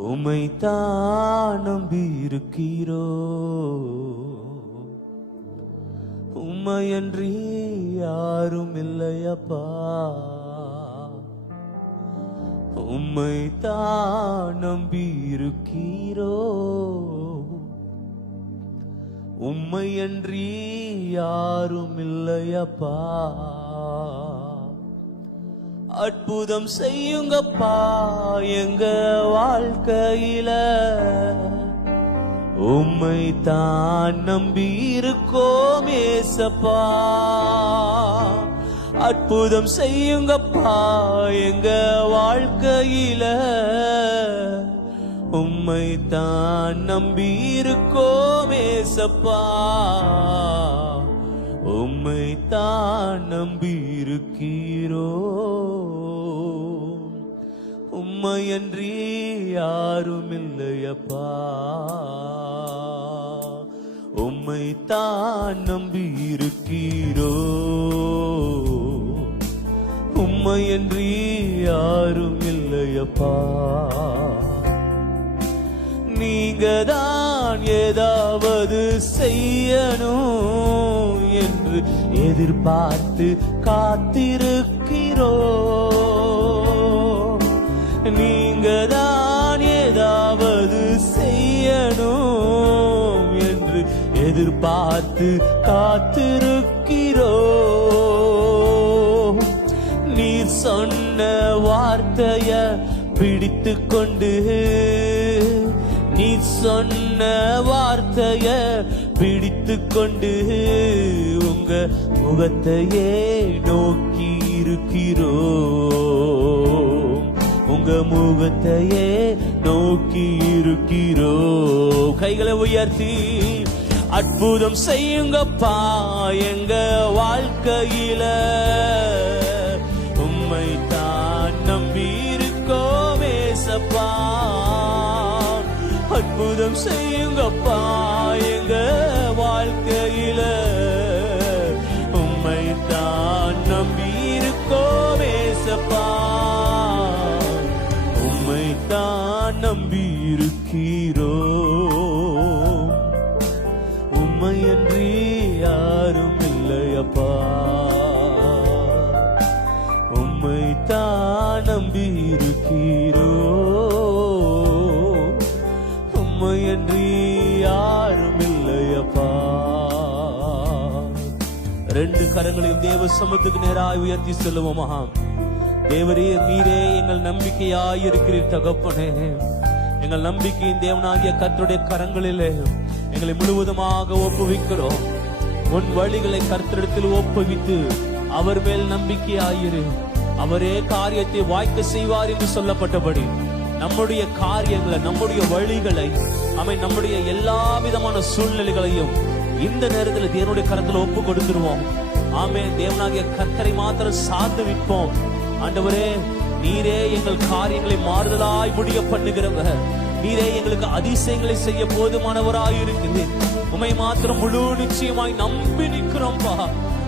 உமை தான் நம்பியிருக்கிறோ. உம்மையன்றி யாரும் இல்லையப்பா. உம்மை தான் நம்பியிருக்கிறோ. உம்மையன்றி யாரும் இல்லையப்பா. அற்புதம் செய்யுங்கப்பா எங்க வாழ்க்கையில. உம்மை தான் நம்பி இருக்கோம் ஏசப்பா. அற்புதம் செய்யுங்கப்பா எங்க வாழ்க்கையில. உம்மை தான் நம்பி இருக்கோம் ஏசப்பா. உம்மை தான் நம்பி இருக்கிறோம் உம்மையன்றி யாரும் இல்லையப்பா உம்மை தான் நம்பி இருக்கிறோ உம்மையன்றி யாரும் இல்லையப்பா நீங்க தான் ஏதாவது செய்யணும் என்று எதிர்பார்த்து காத்திருக்கிறோம். நீங்க தான் ஏதாவது செய்யணும் என்று எதிர்பார்த்து காத்திருக்கிறோ நீர் சொன்ன வார்த்தைய பிடித்து கொண்டு நீ சொன்ன வார்த்தைய பிடித்து கொண்டு உங்க முகத்தையே நோக்கி இருக்கிறோ உங்க முகத்தையே நோக்கி இருக்கிறோ. கைகளை உயர்த்தி அற்புதம் செய்யுங்கப்பா எங்க வாழ்க்கையில. உம்மை தான் நம்பி இருக்கோம் ஏசப்பா. அற்புதம் செய்யுங்கப்பா எங்க வாழ்க்கையில. உம்மை தான் நம்பி இருக்கோம் ஏசப்பா. இருக்கிறோ உம்மையன்றி யாரும் இல்லையப்பா உம்மை தான் நம்பி இருக்கிறோ உம்மையன்றி யாரும் இல்லையப்பா ரெண்டு கரங்களையும் தேவ சமத்துக்கு நேராய் உயர்த்தி சொல்லுவோமா தேவரே நீரே எங்கள் நம்பிக்கையாயிருக்கிறீர் தகப்பனே. எங்கள் நம்பிக்கையின் தேவனாகிய கர்த்தருடைய கரங்களிலே எங்களை முழுவதுமாக ஒப்புவிக்கிறோம். உன் வழிகளை கர்த்தரிடத்தில் ஒப்புவித்து அவர் மேல் நம்பிக்கையாயிரு. அவரே காரியத்தை வாய்க்க செய்வார் என்று சொல்லப்பட்டபடி நம்முடைய காரியங்களை நம்முடைய வழிகளை அவை நம்முடைய எல்லா விதமான சூழ்நிலைகளையும் இந்த நேரத்தில் தேவனுடைய கரத்தில் ஒப்பு கொடுத்துருவோம். ஆமே தேவனாகிய கர்த்தரை மாத்திரம் சார்ந்து விற்போம் ஆண்டவரே நீரே எங்கள் காரியங்களை மாறுதலாய் முடிய பண்ணுகிறவர் நீரே எங்களுக்கு அதிசயங்களை செய்ய போதுமானவராய் இருக்குது உமை மாத்திரம் முழு நிச்சயமாய் நம்பி நிற்கிறோம்பா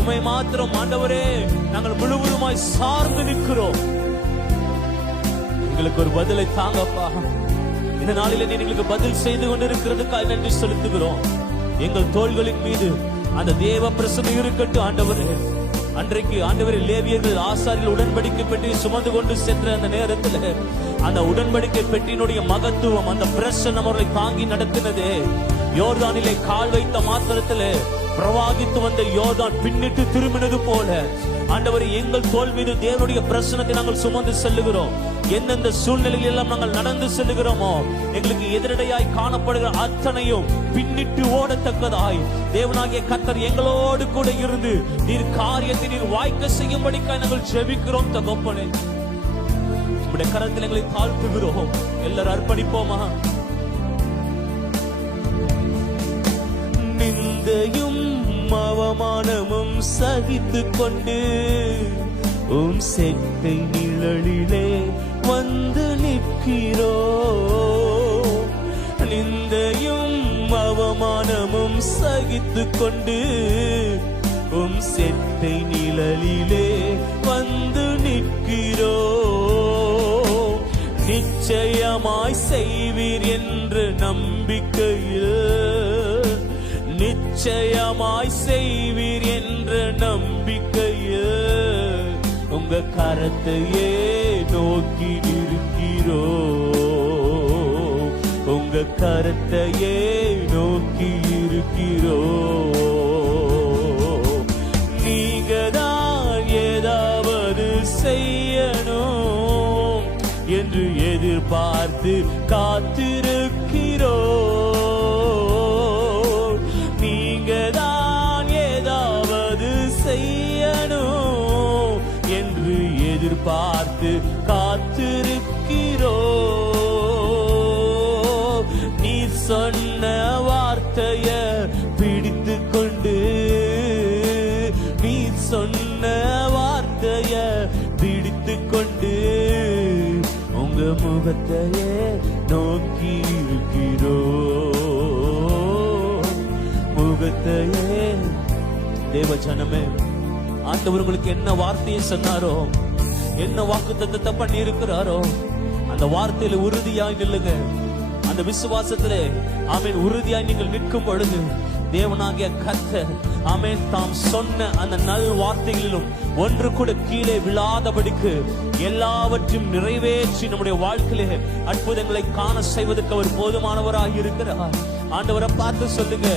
உமை மாத்திரம் ஆண்டவரே நாங்கள் முழுவதுமாய் சார்ந்து நிற்கிறோம். எங்களுக்கு ஒரு பதிலை தாங்கப்பா இந்த நாளில நீ எங்களுக்கு பதில் செய்து கொண்டிருக்கிறதுக்காக நன்றி செலுத்துகிறோம். எங்கள் தோள்களின் மீது அந்த தேவ பிரசனை இருக்கட்டும் ஆண்டவரே. அன்றைக்கு ஆண்டவர் லேவியர்கள் ஆசாரியில் உடன்படிக்கை பெட்டி சுமந்து கொண்டு சென்ற அந்த நேரத்தில் அந்த உடன்படிக்கை பெட்டியினுடைய மகத்துவம் அந்த பிரசன் அவர்களை தாங்கி நடத்தினதே. யோர்தானிலே கால் வைத்த மாத்திரத்தில் பிரவாகித்து வந்த யோர்தான் பின்னிட்டு திரும்பினது போல. ஆண்டவர் எங்கள் தோல் மீது தேவனுடைய பிரச்சனத்தை நாங்கள் சுமந்து செல்லுகிறோம். எந்தெந்த சூழ்நிலையில் எல்லாம் நாங்கள் நடந்து செல்லுகிறோமோ எங்களுக்கு எதிரடையாய் காணப்படுகிற அத்தனையும் பின்னிட்டு ஓடத்தக்கதாய். தேவனாகிய கத்தர் எங்களோடு கூட இருந்து நீர் காரியத்தை நீர் வாய்க்க செய்யும்படிக்காய் நாங்கள் ஜெபிக்கிறோம் தகப்பனே. உடைய கரத்தில் எங்களை தாழ்த்துகிறோம். எல்லாரும் அர்ப்பணிப்போமா? நிந்தையும் அவமானமும் சகித்து கொண்டு உம் செட்டை நிழலிலே வந்து நிற்கிறோ. நிந்தையும் அவமானமும் சகித்து கொண்டு உம் செட்டை நிழலிலே வந்து நிற்கிறோ. நிச்சயமாய் செய்வீர் என்று நம்பிக்கையில் நிச்சயமாய் செய்வீர் என்ற நம்பிக்கையே. உங்க கரத்தையே நோக்கி நிற்கிறோ. உங்க கரத்தையே நோக்கி இருக்கிறோ. நீங்க தான் ஏதாவது செய்யணும் என்று எதிர்பார்த்து காத்திருக்கிறோ பார்த்து காத்திருக்கிறோ. நீ சொன்ன வார்த்தைய பிடித்து கொண்டு நீ சொன்ன வார்த்தைய பிடித்து கொண்டு உங்க முகத்தையே நோக்கி இருக்கிறோ முகத்தையே தேவச்சனமே ஆண்டவர் உங்களுக்கு என்ன வார்த்தையை சொன்னாரோ என்ன வாக்கு தத்தத்தை பண்ணி இருக்கிறாரோ அந்த வார்த்தையில உறுதியாய் நில்லுங்க. அந்த விசுவாசத்திலே ஆமென் உறுதியாய் நீங்கள் நிற்கும் பொழுது தேவனாகிய கத்த ஆமென் தாம் சொன்ன அந்த நல் வார்த்தைகளிலும் ஒன்று கூட கீழே விழாதபடிக்கு எல்லாவற்றையும் நிறைவேற்றி நம்முடைய வாழ்க்கையிலே அற்புதங்களை காண செய்வதற்கு அவர் போதுமானவராக இருக்கிறார். ஆண்டவரை பார்த்து சொல்லுங்க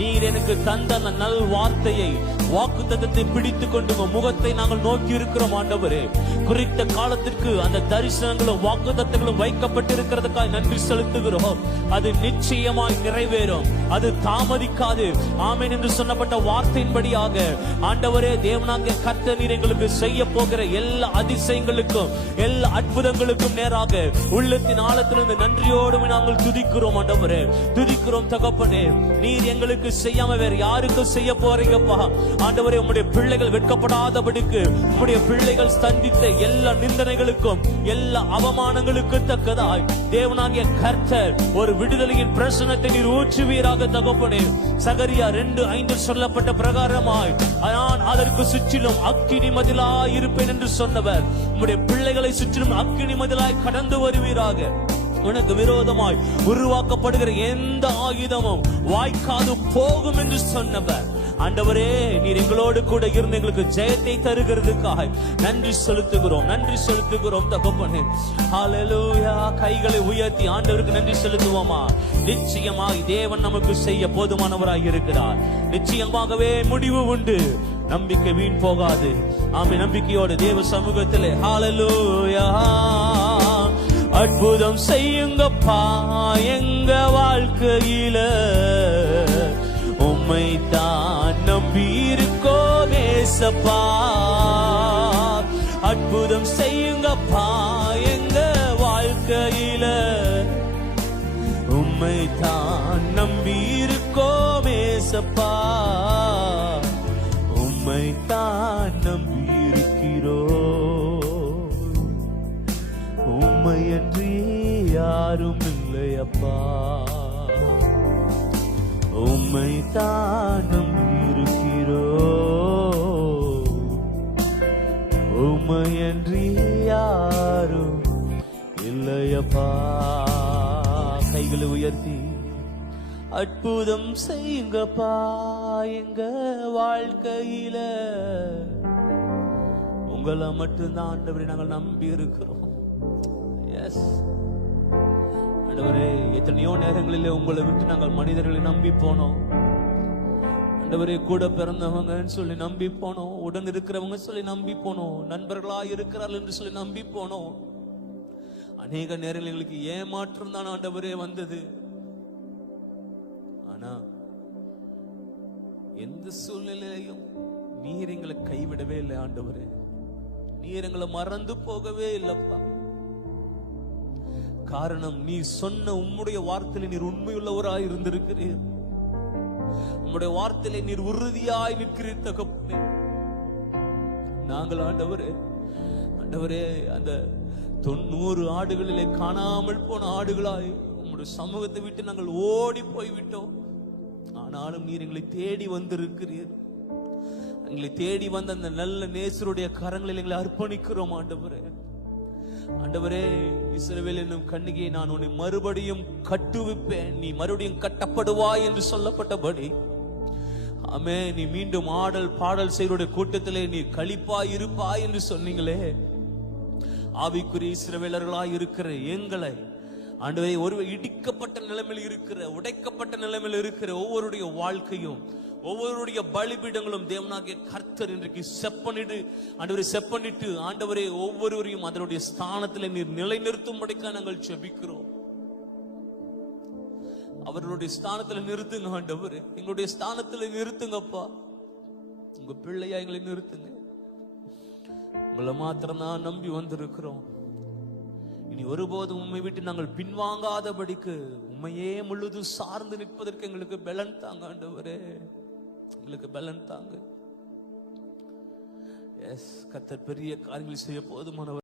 நீர் எனக்கு தந்த அந்த நல் வார்த்தையை வாக்கு தத்தத்தை பிடித்து கொண்டு உங்க முகத்தை நாங்கள் நோக்கி இருக்கிறோம் ஆண்டவரே. குறித்த காலத்திற்கு அந்த தரிசனங்களும் வாக்கு தத்தங்களும் வைக்கப்பட்டிருக்கிறதுக்காக நன்றி செலுத்துகிறோம். அது நிச்சயமாய் நிறைவேறும். அது தாமதிக்காது. ஆமேன் என்று சொன்னப்பட்ட வார்த்தையின்படியாக ஆண்டவரே தேவனாங்க கத்த நீர் எங்களுக்கு செய்ய போகிற எல்லா அதிசயங்களுக்கும் எல்லா அற்புதங்களுக்கும் நேராக உள்ளத்தின் ஆழத்திலிருந்து நன்றியோடு நாங்கள் துதிக்கிறோம் ஆண்டவரே. துதிக்கிறோம் தகப்பனே. நீர் எங்களுக்கு செய்யாம வேற யாருக்கும் செய்ய போறீங்கப்பா ஆண்டவரே உங்களுடைய பிள்ளைகள் வெட்கப்படாதபடிக்கு உங்களுடைய பிள்ளைகள் சந்தித்த எல்லா நிந்தனைகளுக்கும் எல்லா அவமானங்களுக்கும் தக்கதாய். தேவனாகிய கர்த்தர் ஒரு விடுதலையின் பிரசனத்தை நீர் ஊற்றுவீராக தகப்பனே. சகரியா ரெண்டு ஐந்து சொல்லப்பட்ட பிரகாரமாய் நான் அதற்கு சுற்றிலும் அக்கினி மதிலாய் இருப்பேன் என்று சொன்னவர். உங்களுடைய பிள்ளைகளை சுற்றிலும் அக்கினி மதிலாய் கடந்து வருவீராக. உனக்கு விரோதமாய் உருவாக்கப்படுகிற எந்த ஆயுதமும் வாய்க்காது போகும் என்று சொன்னவர். ஆண்டவரே நீர் எங்களோடு கூட இருந்து எங்களுக்கு ஜெயத்தை தருகிறதுக்காக நன்றி செலுத்துகிறோம் நன்றி செலுத்துகிறோம் தகப்பனே. ஹalleluya கைகளை உயர்த்தி ஆண்டவருக்கு நன்றி செலுத்துவோமா? நிச்சயமாய் தேவன் நமக்கு செய்ய போதுமானவராய் இருக்கிறார். நிச்சயமாகவே முடிவு உண்டு. நம்பிக்கை வீண் போகாது. ஆமை நம்பிக்கையோடு தேவ சமூகத்திலே. ஹalleluya அற்புதம் செய்யுங்கப்பா எங்க வாழ்க்கையில. உம்மை தான் நம்பி இருக்கோ நேசப்பா அற்புதம் செய்யுங்கப்பா எங்க வாழ்க்கையில. உம்மை தான் நம்பி இருக்கோ மேசப்பா உம்மை தான் நம்பியிருக்கிறோ உம்மையன்றி யாரும் இல்லையப்பா. கைகளை உயர்த்தி அற்புதம் செய்யுங்கப்பா எங்க வாழ்க்கையில. உங்களை மட்டும்தான் ஆண்டவரை நாங்கள் நம்பி இருக்கிறோம் எஸ் ஆண்டவரே எத்தனையோ நேரங்களிலே உங்களை விட்டு நாங்கள் மனிதர்களை நம்பி போனோம். ஆண்டவரே கூட பிறந்தவங்கன்னு சொல்லி நம்பி போனோம். உடன் இருக்கிறவங்க சொல்லி நம்பி போனோம். நண்பர்களா இருக்கிறார்கள் என்று சொல்லி நம்பி போனோம். அநேக நேரங்கள் எங்களுக்கு ஏமாற்றம் தான் ஆண்டவரே வந்தது. ஆனா எந்த சூழ்நிலையிலையும் நீர் எங்களை கைவிடவே இல்லை ஆண்டவரே. நீர் எங்களை மறந்து போகவே இல்லப்பா. காரணம் நீ சொன்ன உம்முடைய வார்த்தையில நீர் உண்மையுள்ளவராய் இருந்திருக்கிறீர். உம்முடைய வார்த்தையில நீர் உறுதியாய் நிற்கிறீர் தகப்பனே. நாங்கள் ஆண்டவரே ஆண்டவரே அந்த தொண்ணூறு ஆடுகளிலே காணாமல் போன ஆடுகளாய் உம்முடைய சமூகத்தை விட்டு நாங்கள் ஓடி போய் விட்டோம் ஆனாலும் நீர் எங்களை தேடி வந்திருக்கிறீர். எங்களை தேடி வந்த அந்த நல்ல நேசருடைய கரங்களில் எங்களை அர்ப்பணிக்கிறோம் ஆண்டவரே. ஆண்டவரே இஸ்ரவேல் என்னும் கண்ணிகை நான் உன்னை மறுபடியும் கட்டுவிப்பேன். நீ மறுபடியும் கட்டப்படுவாய் என்று சொல்லப்பட்டபடி. ஆமே நீ மீண்டும் ஆடல் பாடல் செய்வருடைய கூட்டத்திலே நீ களிப்பாய் இருப்பாய் என்று சொன்னீங்களே. ஆவிக்குரிய இஸ்ரவேலர்களாய் இருக்கிற எங்களை ஆண்டவரை ஒரு இடிக்கப்பட்ட நிலைமையில் இருக்கிற உடைக்கப்பட்ட நிலைமையில் இருக்கிற ஒவ்வொருடைய வாழ்க்கையும் ஒவ்வொருடைய பலிபீடங்களும் தேவனாகிய கர்த்தர் இன்றைக்கு செப்பனிட்டு ஆண்டவரை செப்பனிட்டு ஆண்டவரே ஒவ்வொருவரையும் அதனுடைய ஸ்தானத்தில் நீர் நிலைநிறுத்தும்படிக்கா நாங்கள் செபிக்கிறோம் அவர்களுடைய ஸ்தானத்துல நிறுத்துங்க ஆண்டவர். எங்களுடைய ஸ்தானத்துல நிறுத்துங்கப்பா. உங்க பிள்ளையா எங்களை நிறுத்துங்க. உங்களை மாத்திரம் தான் நம்பி வந்திருக்கிறோம். இனி ஒருபோதும் உண்மை விட்டு நாங்கள் பின்வாங்காதபடிக்கு உண்மையே முழுதும் சார்ந்து நிற்பதற்கு எங்களுக்கு பலன் தாங்க ஆண்டவரே. எங்களுக்கு பலன் தாங்க. எஸ் கத்தர் பெரிய காரியங்கள் செய்ய போதுமானவர்.